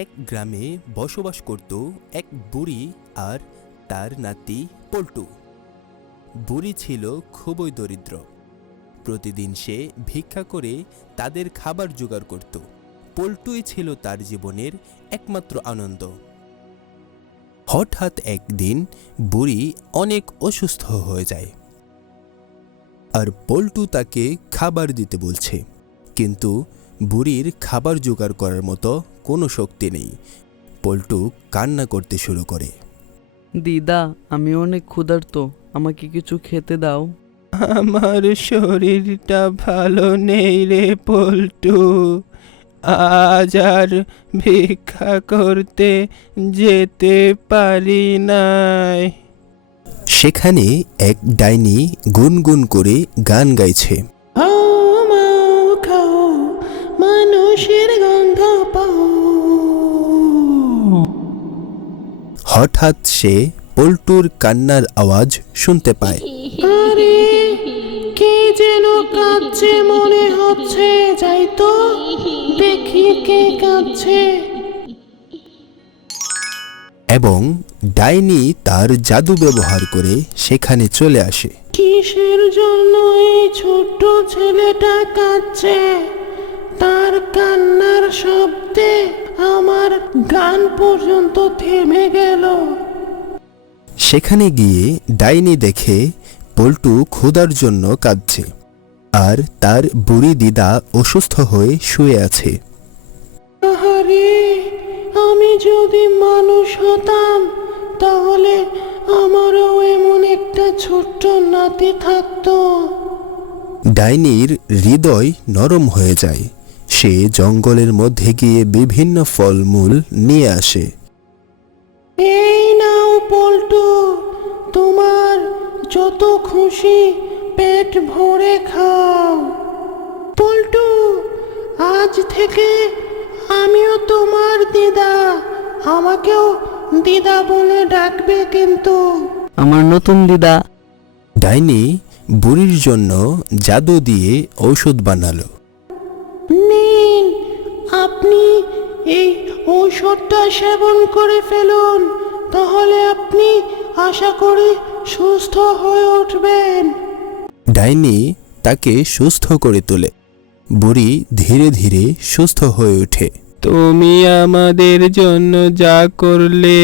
এক গ্রামে বসবাস করত এক বুড়ি আর তার নাতি পল্টু। বুড়ি ছিল খুবই দরিদ্র। প্রতিদিন সে ভিক্ষা করে তাদের খাবার জোগাড় করত। পল্টুই ছিল তার জীবনের একমাত্র আনন্দ। হঠাৎ একদিন বুড়ি অনেক অসুস্থ হয়ে যায়, আর পল্টু তাকে খাবার দিতে বলছে, কিন্তু বুড়ির খাবার জোগাড় করার মতো কোনো শক্তি নেই। পল্টু কান্না করতে শুরু করে। দিদা, আমি অনেক ক্ষুধার্ত, আমাকে কিছু খেতে দাও। আমার শরীরটা ভালো নেই রে পল্টু, আজ আর ভিক্ষা করতে যেতে পারি নাই। সেখানে এক ডাইনি গুনগুন করে গান গাইছে। মানুষের গন্ধ পাও। হঠাৎ সে পল্টুর কান্নার আওয়াজ শুনতে পায়। আরে কে যেন কাঁদছে মনে হচ্ছে, যাই তো দেখি কে কাঁদছে। এবং ডাইনি তার জাদু ব্যবহার করে সেখানে চলে আসে। কিসের জন্য এই ছোট্ট ছেলেটা কাঁদছে? তার কান্নার শব্দে আমার গান পর্যন্ত থেমে গেল। সেখানে গিয়ে ডাইনি দেখে পল্টু ক্ষুধার জন্য কাঁদছে, আর তার বুড়ি দিদা অসুস্থ হয়ে শুয়ে আছে। আহারে, আমি যদি মানুষ হতাম তাহলে আমারও এমন একটা ছোট্ট নাতি থাকতো। ডাইনির হৃদয় নরম হয়ে যায়। সে জঙ্গলের মধ্যে গিয়ে বিভিন্ন ফলমূল নিয়ে আসে। এই নাও পল্টু, তোমার যত খুশি পেট ভরে খাও। পল্টু, আজ থেকে আমিও তোমার দিদা, আমাকেও দিদা বলে ডাকবে কিন্তু। আমার নতুন দিদা। ডাইনি বুড়ির জন্য জাদু দিয়ে ঔষধ বানালো। নিন, আপনি এই ঔষধটা সেবন করে ফেলুন, তাহলে আপনি আশা করি সুস্থ হয়ে উঠবেন। ডাইনি তাকে সুস্থ করে তোলে। বুড়ি ধীরে ধীরে সুস্থ হয়ে ওঠে। তুমি আমাদের জন্য যা করলে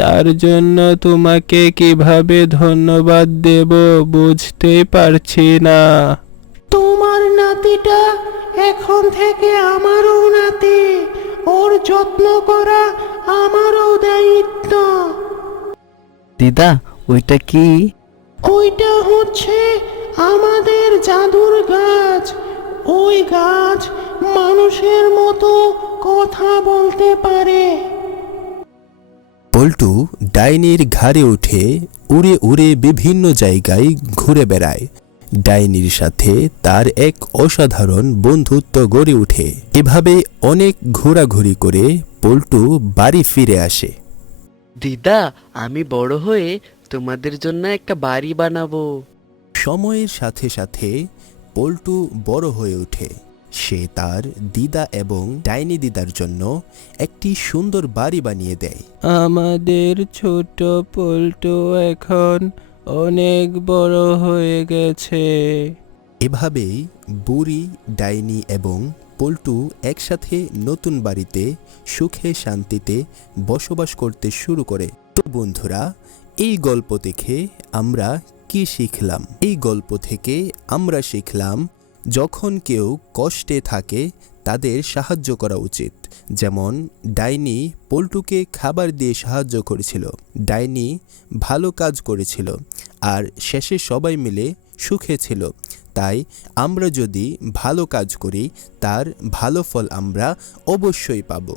তার জন্য তোমাকে কিভাবে ধন্যবাদ দেব বুঝতে পারছি না। তোমার নাতিটা এখন থেকে আমারও নাতি, ওর যত্ন করা আমারও দায়িত্ব। দিদা, ওইটা কি? ওইটা হচ্ছে আমাদের জাদুর গাছ। ওই গাছ মানুষের মতো কথা বলতে পারে। পল্টু ডাইনির ঘাড়ে উঠে উড়ে উড়ে বিভিন্ন জায়গায় ঘুরে বেড়ায়। ডাইনির সাথে তার এক অসাধারণ বন্ধুত্ব গড়ে ওঠে। এভাবে অনেক ঘোরাঘুরি করে পল্টু বাড়ি ফিরে আসে। দিদা, আমি বড় হয়ে তোমাদের জন্য একটা বাড়ি বানাবো। সময়ের সাথে সাথে পল্টু বড় হয়ে ওঠে। সে তার দিদা এবং ডাইনি দিদার জন্য একটি সুন্দর বাড়ি বানিয়ে দেয়। আমাদের ছোট পল্টু এখন অনেক বড় হয়ে গেছে। এভাবেই বুড়ি, ডাইনি এবং পল্টু একসাথে নতুন বাড়িতে সুখে শান্তিতে বসবাস করতে শুরু করে। তো বন্ধুরা, এই গল্প থেকে আমরা কি শিখলাম? এই গল্প থেকে আমরা শিখলাম, যখন কেউ কষ্টে থাকে তাদের সাহায্য করা উচিত। যেমন ডাইনি পল্টুকে খাবার দিয়ে সাহায্য করেছিল, ডাইনি ভালো কাজ করেছিল, আর শেষে সবাই মিলে সুখে ছিল। তাই আমরা যদি ভালো কাজ করি তার ভালো ফল আমরা অবশ্যই পাবো।